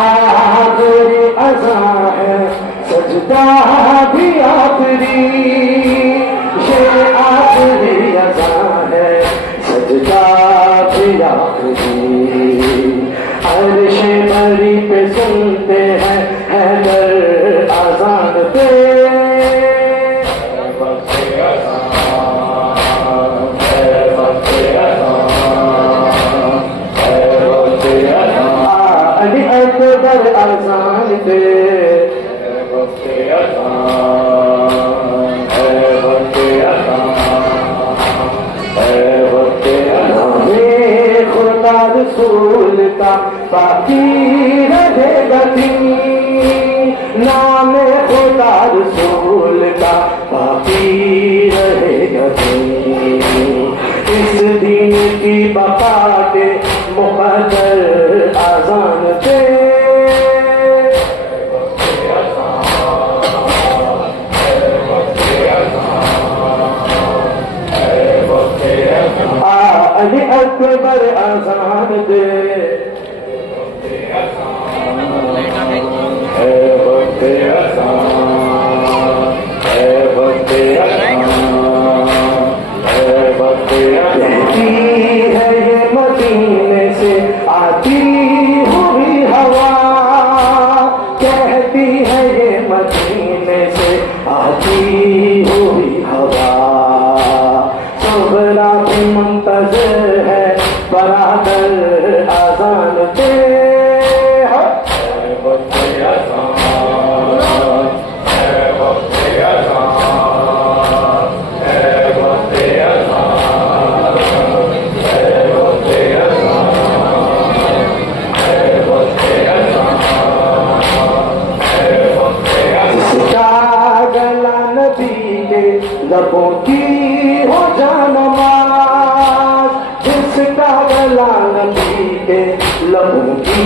आखिरी अज़ान है सजदा भी आखिरी, ये आखिरी अज़ान है सजदा भी आखिरी। अर्श बरी पे सुनते हैं हैदर अज़ान पे, अली अकबर अज़ान पे, खुदा रसूल का बाकी रहेगा दिन, नाम खुदा रसूल का बाकी रहेगा दिन। इस दिन की बका के मुक़द्दर अज़ान पे, अली अकबर अज़ान दे, कहती है ये मदीने से आती हुई हवा, कहती है ये मदीने से आती हुई हवा। सुबरा भी मुंतज़िर है बराबर अज़ान पे, लबों की हो जानमाज़, जिसका गला नबी के लबों की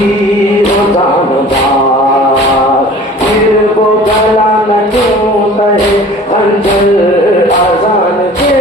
हो जानमाज़, फिर वो गला न क्यों कहे खंजर अज़ान के।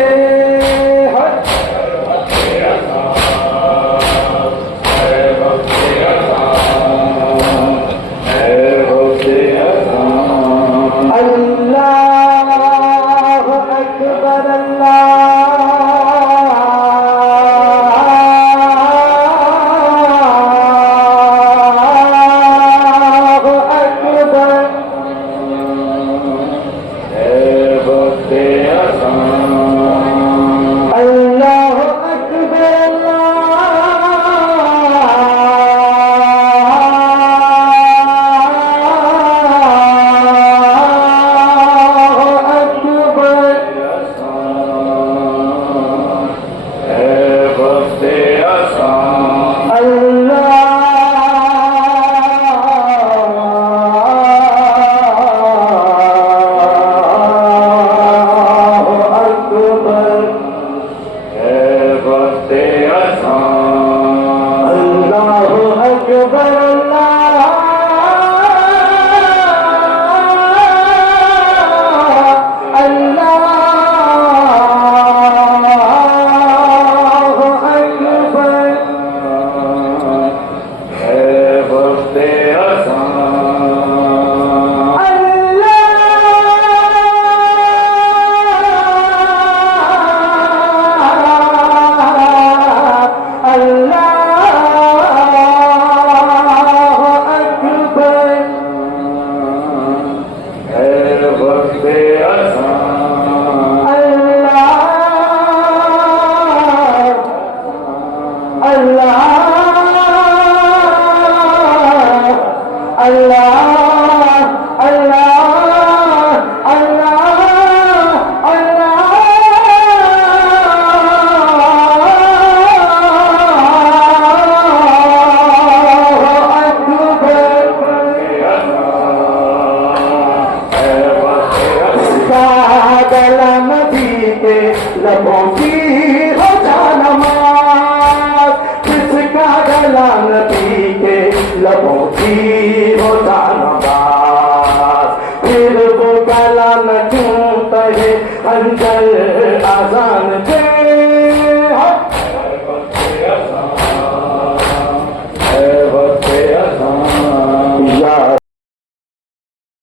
लबों की हो जानमाज़, जिसका गला नबी के लबों की